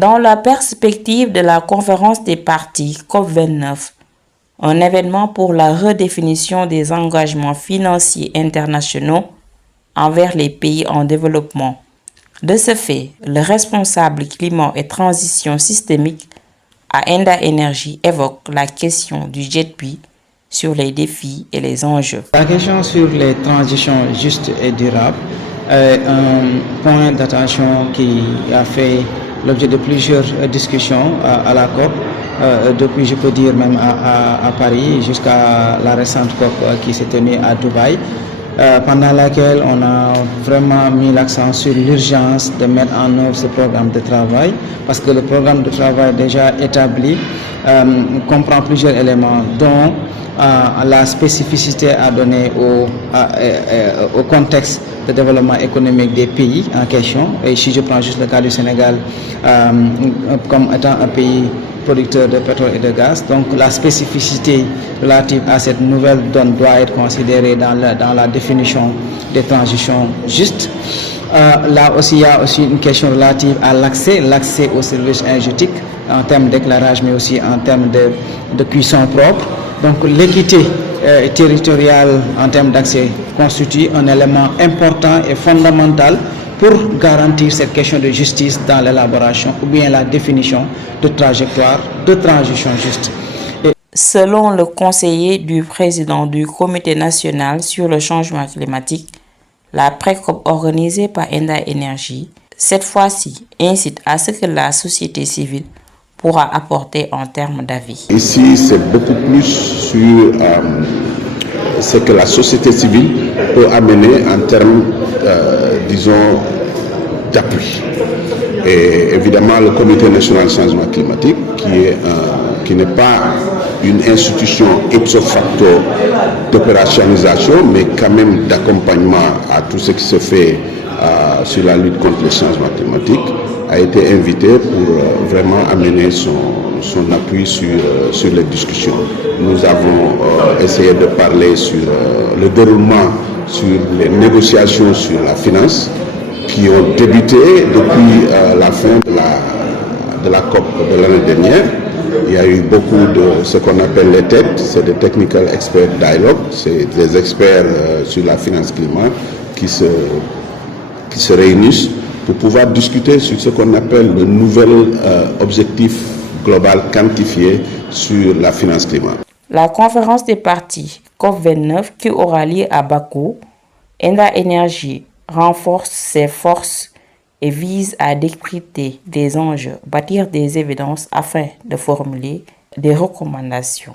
Dans la perspective de la conférence des parties COP29, un événement pour la redéfinition des engagements financiers internationaux envers les pays en développement. De ce fait, le responsable climat et transition systémique à Enda Energy évoque la question du JETP sur les défis et les enjeux. La question sur les transitions justes et durables est un point d'attention qui a fait l'objet de plusieurs discussions à la COP, depuis, je peux dire, même à Paris, jusqu'à la récente COP qui s'est tenue à Dubaï, pendant laquelle on a vraiment mis l'accent sur l'urgence de mettre en œuvre ce programme de travail, parce que le programme de travail déjà établi comprend plusieurs éléments, dont la spécificité à donner au contexte de développement économique des pays en question. Et si je prends juste le cas du Sénégal comme étant un pays producteur de pétrole et de gaz, donc la spécificité relative à cette nouvelle donne doit être considérée dans la définition des transitions justes. Là aussi, il y a aussi une question relative à l'accès aux services énergétiques en termes d'éclairage, mais aussi en termes de cuisson propre. Donc l'équité territoriale en termes d'accès constitue un élément important et fondamental pour garantir cette question de justice dans l'élaboration ou bien la définition de trajectoire de transition juste. Selon le conseiller du président du Comité national sur le changement climatique, la pré-COP organisée par Enda Energy, cette fois-ci, incite à ce que la société civile pourra apporter en termes d'avis. Ici, c'est beaucoup plus sur ce que la société civile peut amener en termes, disons, d'appui. Et évidemment, le Comité national du changement climatique, qui n'est pas une institution ipso facto d'opérationnalisation, mais quand même d'accompagnement à tout ce qui se fait sur la lutte contre le changement climatique, a été invité pour vraiment amener son appui sur les discussions. Nous avons essayé de parler sur le déroulement, sur les négociations sur la finance qui ont débuté depuis la fin de la COP de l'année dernière. Il y a eu beaucoup de ce qu'on appelle les TED, c'est des Technical Expert Dialogue, c'est des experts sur la finance climat qui se réunissent pour pouvoir discuter sur ce qu'on appelle le nouvel objectif global quantifié sur la finance climat. La conférence des parties COP29 qui aura lieu à Bakou, Enda Energy renforce ses forces et vise à décrypter des enjeux, bâtir des évidences afin de formuler des recommandations.